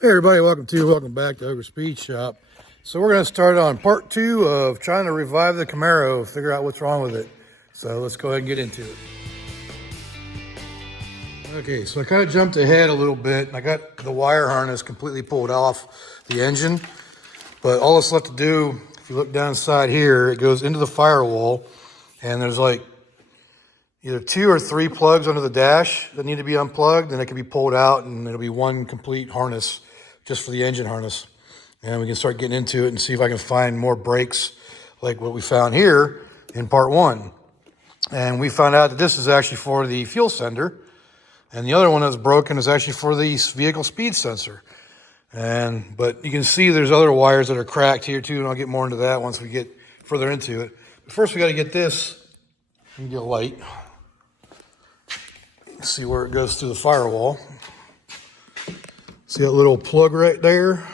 Hey everybody, welcome back to Ogre Speed Shop. So we're going to start on part 2 of trying to revive the Camaro, figure out what's wrong with it. So let's go ahead and get into it. Okay, so I kind of jumped ahead a little bit. I got the wire harness completely pulled off the engine, but all that's left to do, if you look down inside here, it goes into the firewall, and there's like either 2 or 3 plugs under the dash that need to be unplugged, and it can be pulled out, and it'll be one complete harness just for the engine harness. And we can start getting into it and see if I can find more breaks like what we found here in part 1. And we found out that this is actually for the fuel sender, and the other one that's broken is actually for the vehicle speed sensor. But you can see there's other wires that are cracked here too, and I'll get more into that once we get further into it. But first we got to get this. Let me get a light. See where it goes through the firewall. See that little plug right there?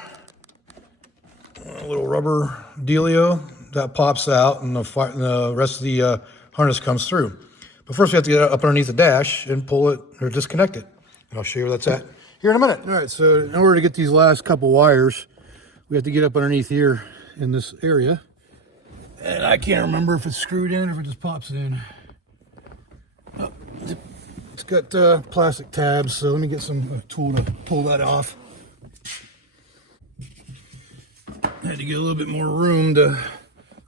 A little rubber dealio that pops out, and the rest of the harness comes through. But first we have to get it up underneath the dash and pull it or disconnect it. And I'll show you where that's at here in a minute. All right, so in order to get these last couple wires, we have to get up underneath here in this area. And I can't remember if it's screwed in or if it just pops in. Oh, it's got plastic tabs, so let me get some tool to pull that off. I had to get a little bit more room to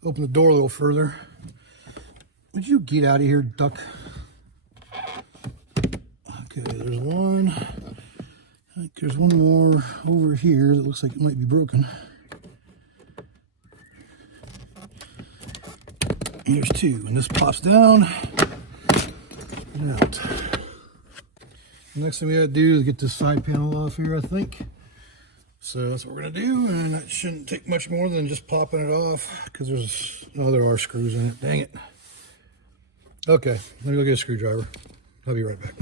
open the door a little further. Would you get out of here, duck? Okay, there's one. I think there's one more over here that looks like it might be broken. Here's 2, and this pops down and out. The next thing we gotta do is get this side panel off here, I think. So that's what we're gonna do, and that shouldn't take much more than just popping it off, because there are screws in it. Dang it. Okay, let me go get a screwdriver. I'll be right back.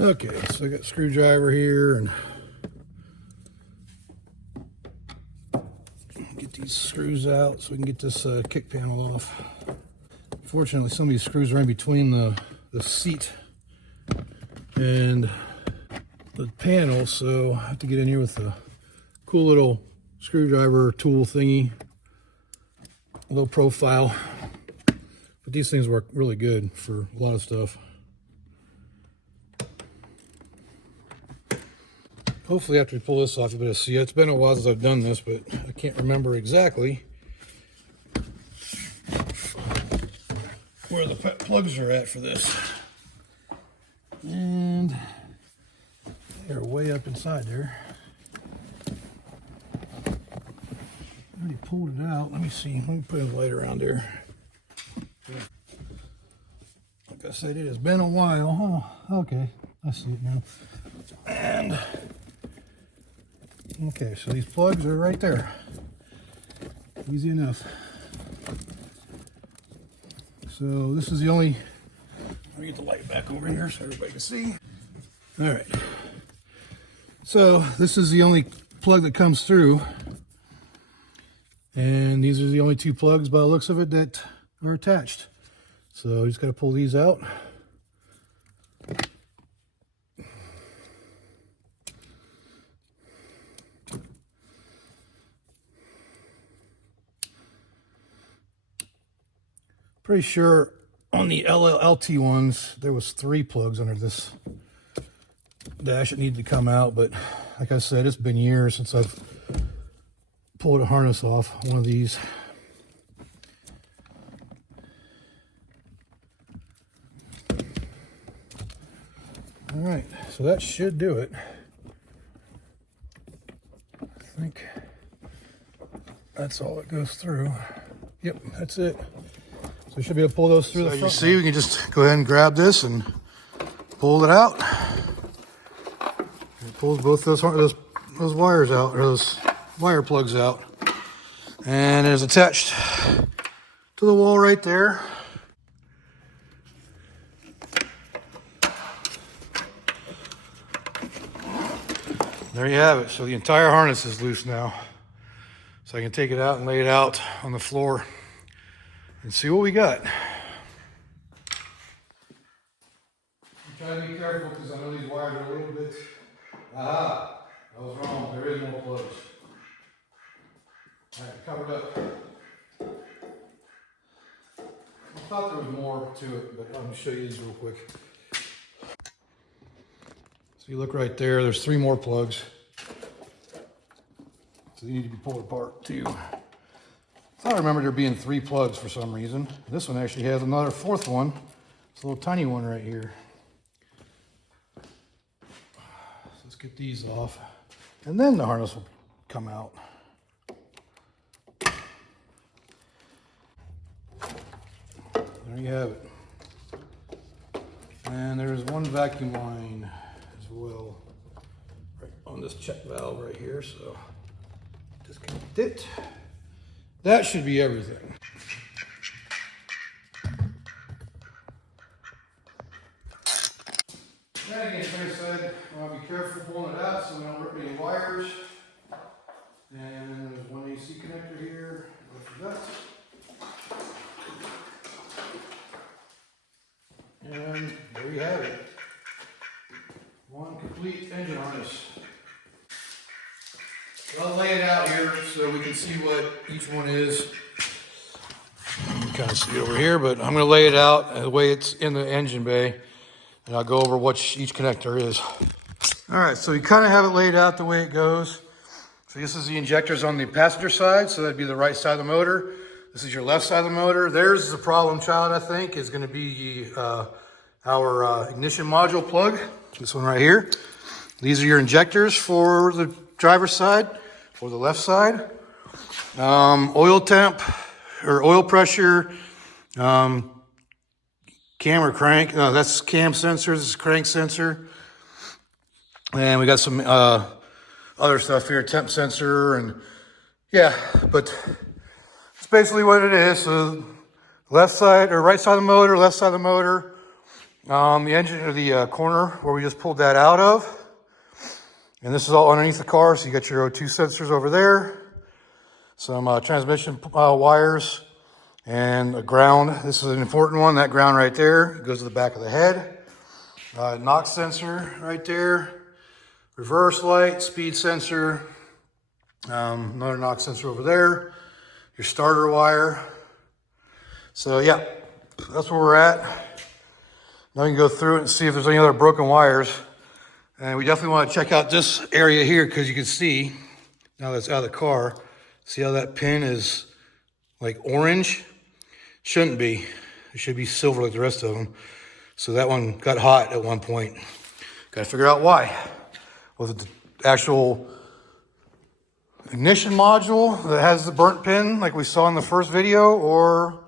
Okay, so I got a screwdriver here, and get these screws out so we can get this kick panel off. Fortunately, some of these screws are in between the seat and the panel, so I have to get in here with a cool little screwdriver tool thingy, low profile. But these things work really good for a lot of stuff. Hopefully after we pull this off, you'll be able to see it. It's been a while since I've done this, but I can't remember exactly where the plugs are at for this. And they're way up inside there. I already pulled it out. Let me see. Let me put a light around there. Like I said, it has been a while. Oh, okay. I see it now. And okay, so these plugs are right there. Easy enough. So this is the only, let me get the light back over here so everybody can see. All right. So this is the only plug that comes through. And these are the only 2 plugs by the looks of it that are attached. So you just got to pull these out. Pretty sure on the LLT ones, there was 3 plugs under this dash that needed to come out, but like I said, it's been years since I've pulled a harness off one of these. All right, so that should do it. I think that's all that goes through. Yep, that's it. So we should be able to pull those through the front. You see, we can just go ahead and grab this and pull it out. It pulls both those wires out, or those wire plugs out. And it is attached to the wall right there. There you have it. So the entire harness is loose now. So I can take it out and lay it out on the floor and see what we got. Try to be careful because I know these wires are a little bit. Aha! I was wrong. There is more plugs. All right, covered up. I thought there was more to it, but I'm going to show you these real quick. So you look right there, there's 3 more plugs. So they need to be pulled apart too. I thought I remembered there being 3 plugs for some reason. This one actually has another 4th one. It's a little tiny one right here. So let's get these off. And then the harness will come out. There you have it. And there's one vacuum line as well, right on this check valve right here. So disconnect it. That should be everything. Then again, like I said, I want to be careful pulling it out so we don't rip any wires. And then there's one AC connector here. Go for that. And there you have it. One complete engine harness. I'll lay it out here so we can see what each one is. You can kind of see it over here, but I'm going to lay it out the way it's in the engine bay. And I'll go over what each connector is. All right, so you kind of have it laid out the way it goes. So this is the injectors on the passenger side. So that'd be the right side of the motor. This is your left side of the motor. There's the problem child, I think, is going to be our ignition module plug. This one right here. These are your injectors for the driver's side, for the left side. Oil temp, or oil pressure, cam or crank. No, that's cam sensor. This is crank sensor. And we got some other stuff here, temp sensor, and yeah, but it's basically what it is. So left side or right side of the motor, left side of the motor, the engine or the corner where we just pulled that out of. And this is all underneath the car. So you got your O2 sensors over there, some transmission wires, and a ground. This is an important one. That ground right there goes to the back of the head. NOx sensor right there. Reverse light, speed sensor. Another NOx sensor over there. Your starter wire. So yeah, that's where we're at. Now we can go through it and see if there's any other broken wires. And we definitely want to check out this area here because you can see, now that it's out of the car, see how that pin is like orange? Shouldn't be. It should be silver like the rest of them. So that one got hot at one point. Got to figure out why. Was it the actual ignition module that has the burnt pin like we saw in the first video, or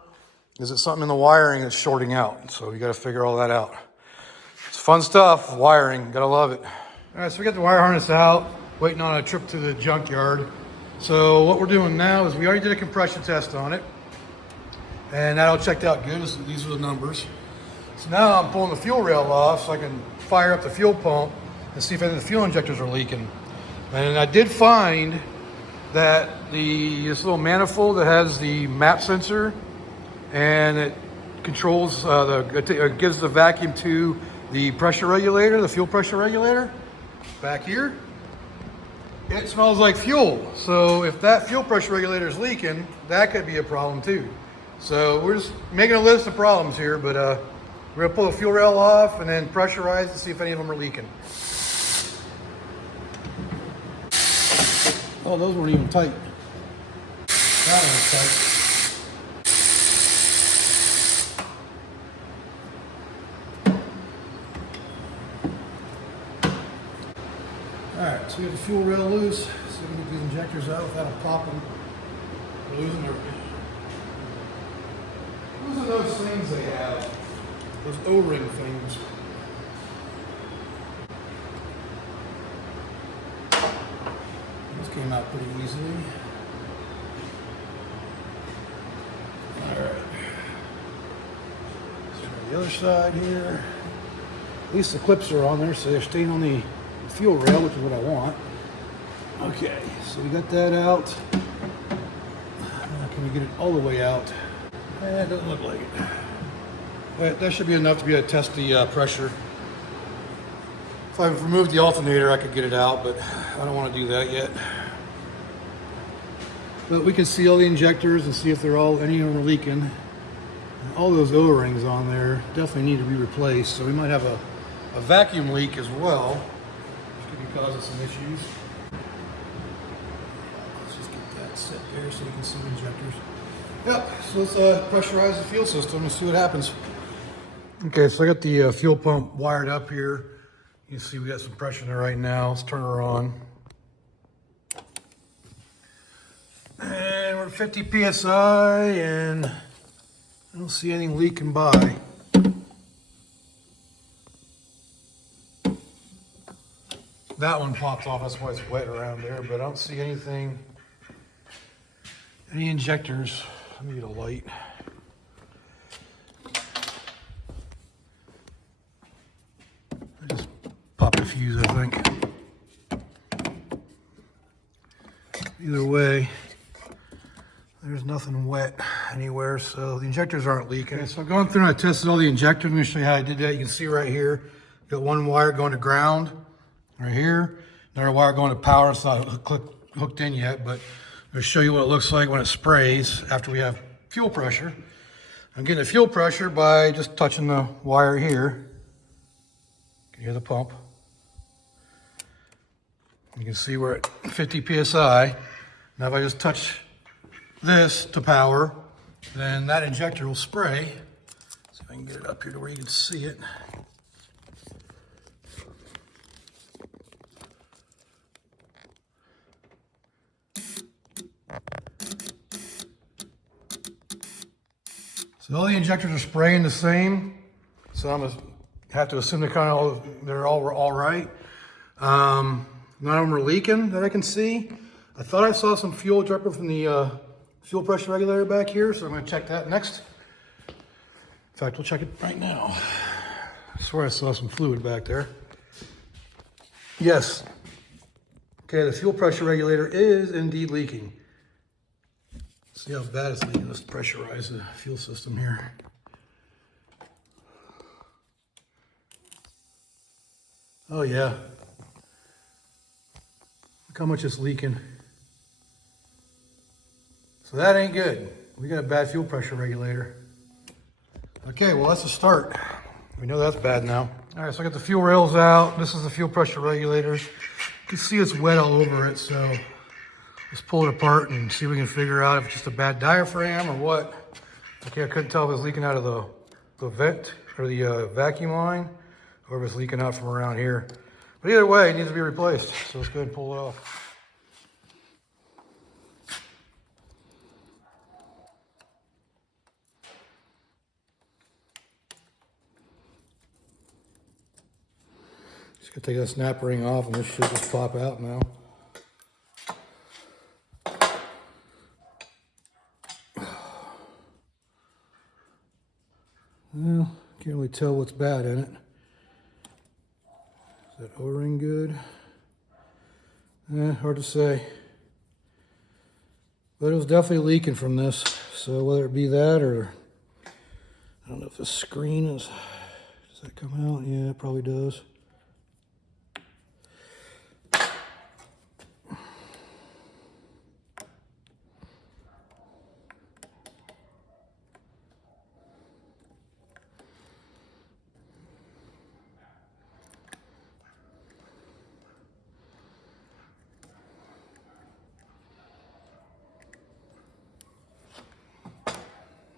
is it something in the wiring that's shorting out? So you got to figure all that out. It's fun stuff, wiring, gotta love it. All right, so we got the wire harness out, waiting on a trip to the junkyard. So what we're doing now is we already did a compression test on it, and that all checked out good. These are the numbers. So now I'm pulling the fuel rail off so I can fire up the fuel pump and see if any of the fuel injectors are leaking. And I did find that this little manifold that has the map sensor, and it controls, it gives the vacuum to the pressure regulator, the fuel pressure regulator, back here. It smells like fuel. So if that fuel pressure regulator is leaking, that could be a problem too. So we're just making a list of problems here, but we're gonna pull the fuel rail off and then pressurize and see if any of them are leaking. Oh, those weren't even tight. That one was tight. Alright, so we have the fuel rail loose. So we can get these injectors out without them popping. We're losing those things they have. Those O-ring things. This came out pretty easily. Alright. So the other side here. At least the clips are on there, so they're staying on the fuel rail, which is what I want. Okay, so we got that out. Now can we get it all the way out? It doesn't look like it. But that should be enough to be able to test the pressure. If I removed the alternator, I could get it out, but I don't want to do that yet. But we can see all the injectors and see if they're all, any of them are leaking. And all those O-rings on there definitely need to be replaced. So we might have a vacuum leak as well, which could be causing some issues. Let's just get that set there so you can see the injectors. Yep, so let's pressurize the fuel system and see what happens. Okay, so I got the fuel pump wired up here. You can see we got some pressure in there right now. Let's turn her on. And we're at 50 PSI and I don't see anything leaking by. That one popped off, that's why it's wet around there, but I don't see anything, any injectors. Let me get a light. I just popped a fuse, I think. Either way, there's nothing wet anywhere, so the injectors aren't leaking. Okay, so I've gone through and I tested all the injectors. I'm going to show you how I did that. You can see right here, got one wire going to ground, right here. Another wire going to power. It's not hooked in yet, but I'll show you what it looks like when it sprays after we have fuel pressure. I'm getting the fuel pressure by just touching the wire here. You can hear the pump. You can see we're at 50 PSI. Now if I just touch this to power, then that injector will spray. See if I can get it up here to where you can see it. So all the injectors are spraying the same. So I'm gonna have to assume they're all right. None of them are leaking that I can see. I thought I saw some fuel dripping from the fuel pressure regulator back here, so I'm going to check that next. In fact, we'll check it right now. I swear I saw some fluid back there. Yes. Okay, the fuel pressure regulator is indeed leaking. Let's see how bad it's leaking. Let's pressurize the fuel system here. Oh yeah. Look how much it's leaking. So that ain't good. We got a bad fuel pressure regulator. Okay, well that's a start. We know that's bad now. All right, so I got the fuel rails out. This is the fuel pressure regulators. You can see it's wet all over it, so let's pull it apart and see if we can figure out if it's just a bad diaphragm or what. Okay, I couldn't tell if it was leaking out of the vent or the vacuum line or if it's leaking out from around here. But either way, it needs to be replaced. So let's go ahead and pull it off. Just gonna take that snap ring off and this should just pop out now. Well, can't really tell what's bad in it. Is that O-ring good? Hard to say. But it was definitely leaking from this. So whether it be that or, I don't know if the screen is, does that come out? Yeah, it probably does.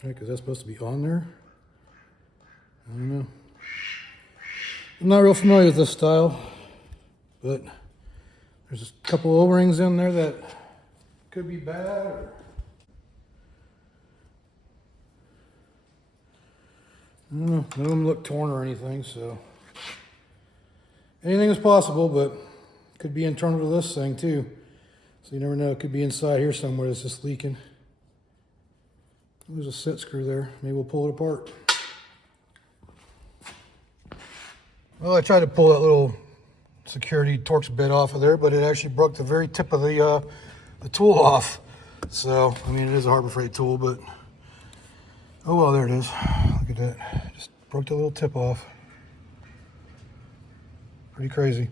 Because that's supposed to be on there. I don't know. I'm not real familiar with this style, but there's a couple O-rings in there that could be bad. Or I don't know. None of them look torn or anything, so anything is possible, but could be internal to this thing too. So you never know. It could be inside here somewhere that's just leaking. There's a set screw there. Maybe we'll pull it apart. Well, I tried to pull that little security Torx bit off of there, but it actually broke the very tip of the tool off. So, I mean, it is a Harbor Freight tool, but oh well, there it is. Look at that. Just broke the little tip off. All right, so I got the fuel rails out. This is the fuel pressure regulator. You can see it's wet all over it. So whether it be that or, I don't know if the screen is, does that come out? Yeah, it probably does. Pretty crazy.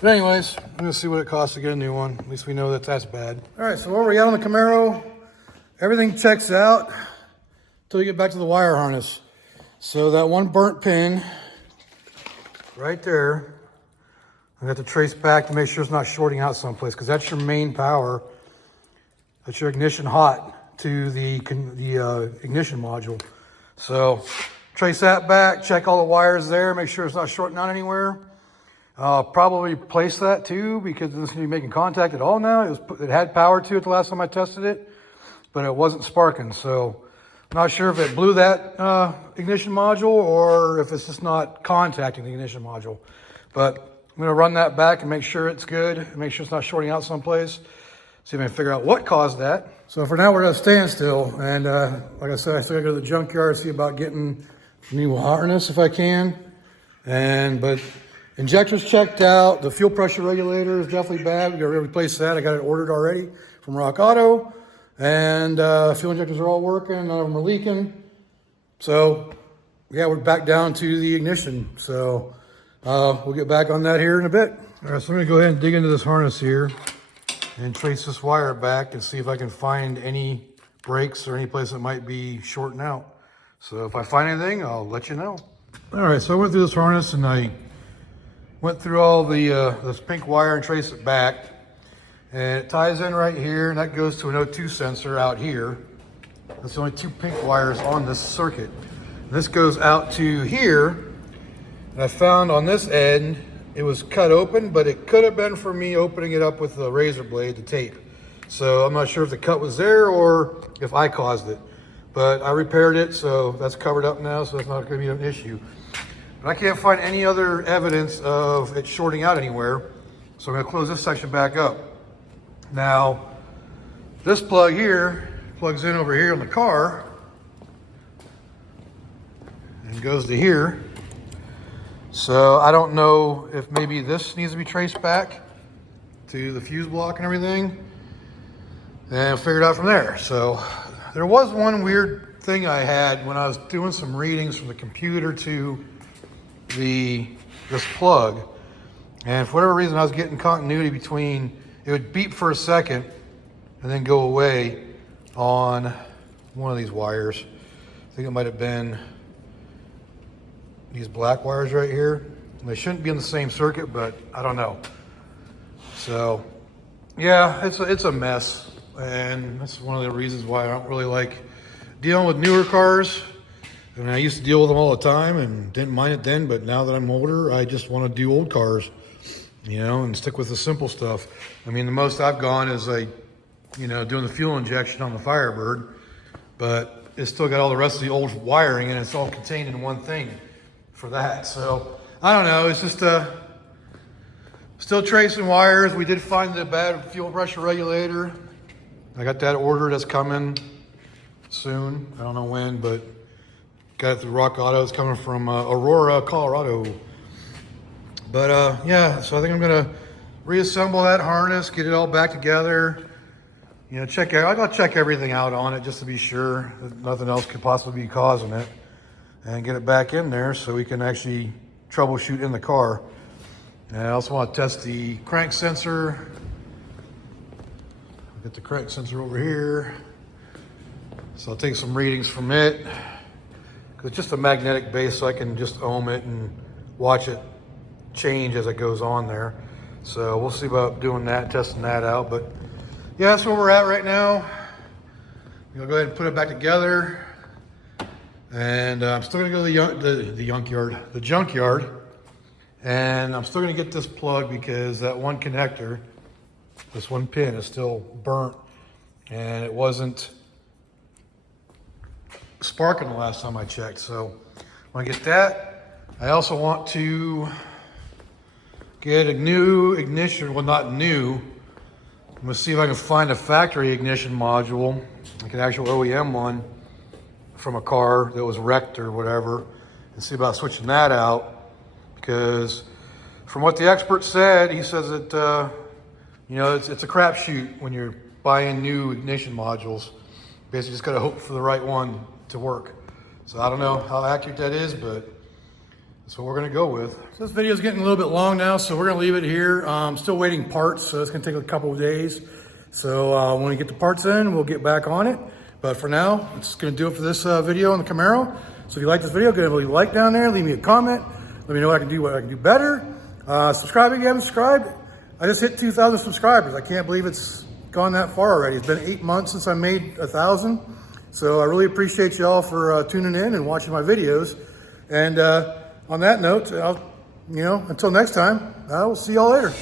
But anyways, I'm gonna see what it costs to get a new one. At least we know that that's bad. All right, so where we at on the Camaro, everything checks out until you get back to the wire harness. So that one burnt pin right there, I have to trace back to make sure it's not shorting out someplace, because that's your main power. That's your ignition hot to the ignition module. So trace that back, check all the wires there, make sure it's not shorting out anywhere. Probably replace that too, because it's going to be making contact at all now. It had power to it the last time I tested it, but it wasn't sparking. So I'm not sure if it blew that ignition module or if it's just not contacting the ignition module. But I'm going to run that back and make sure it's good, and make sure it's not shorting out someplace. See if I can figure out what caused that. So for now, we're at a standstill. And like I said, I still got to go to the junkyard, see about getting new harness if I can. But injector's checked out. The fuel pressure regulator is definitely bad. We got to replace that. I got it ordered already from Rock Auto. And fuel injectors are all working. None of them are leaking. So yeah, we're back down to the ignition. So we'll get back on that here in a bit. All right, so I'm going to go ahead and dig into this harness here and trace this wire back and see if I can find any breaks or any place that might be shorting out. So if I find anything, I'll let you know. All right, so I went through this harness and I went through all this pink wire and traced it back. And it ties in right here, and that goes to an O2 sensor out here. That's the only two pink wires on this circuit. And this goes out to here. And I found on this end, it was cut open, but it could have been for me opening it up with a razor blade, the tape. So I'm not sure if the cut was there or if I caused it. But I repaired it, so that's covered up now, so that's not going to be an issue. But I can't find any other evidence of it shorting out anywhere. So I'm going to close this section back up. Now, this plug here plugs in over here on the car and goes to here. So I don't know if maybe this needs to be traced back to the fuse block and everything, and figure it out from there. So there was one weird thing I had when I was doing some readings from the computer to this plug, and for whatever reason I was getting continuity between, it would beep for a second and then go away on one of these wires. I think it might have been these black wires right here. They shouldn't be in the same circuit, but I don't know. So yeah, it's a mess, and that's one of the reasons why I don't really like dealing with newer cars. I mean, I used to deal with them all the time and didn't mind it then, but now that I'm older, I just want to do old cars, you know, and stick with the simple stuff. I mean, the most I've gone is doing the fuel injection on the Firebird, but it's still got all the rest of the old wiring, and it's all contained in one thing for that. So I don't know, it's just still tracing wires. We did find the bad fuel pressure regulator. I got that ordered. That's coming soon. I don't know when, but got it through Rock Auto. It's coming from Aurora, Colorado. But yeah, so I think I'm gonna reassemble that harness, get it all back together. I gotta check everything out on it just to be sure that nothing else could possibly be causing it, and get it back in there so we can actually troubleshoot in the car. And I also want to test the crank sensor. I'll get the crank sensor over here. So I'll take some readings from it, because it's just a magnetic base, so I can just ohm it and watch it change as it goes on there. So we'll see about doing that, testing that out. But yeah, that's where we're at right now. I'll go ahead and put it back together. And I'm still gonna go to the junkyard, and I'm still gonna get this plug, because that one connector, this one pin, is still burnt, and it wasn't sparking the last time I checked. So when I get that, I also want to get a new ignition. Well, not new. I'm gonna see if I can find a factory ignition module, like an actual OEM one, from a car that was wrecked or whatever, and see about switching that out. Because from what the expert said, he says that it's a crapshoot when you're buying new ignition modules. Basically just gotta hope for the right one to work. So I don't know how accurate that is, but That's what we're gonna go with. So this video is getting a little bit long now, so we're gonna leave it here. Still waiting parts, so it's gonna take a couple of days. So when we get the parts in, we'll get back on it. But for now, it's gonna do it for this video on the Camaro. So if you like this video, go ahead and leave a like down there, leave me a comment. Let me know what I can do better. Subscribe if you haven't subscribed. I just hit 2,000 subscribers. I can't believe it's gone that far already. It's been 8 months since I made 1,000. So I really appreciate y'all for tuning in and watching my videos. And on that note, until next time, I will see y'all later.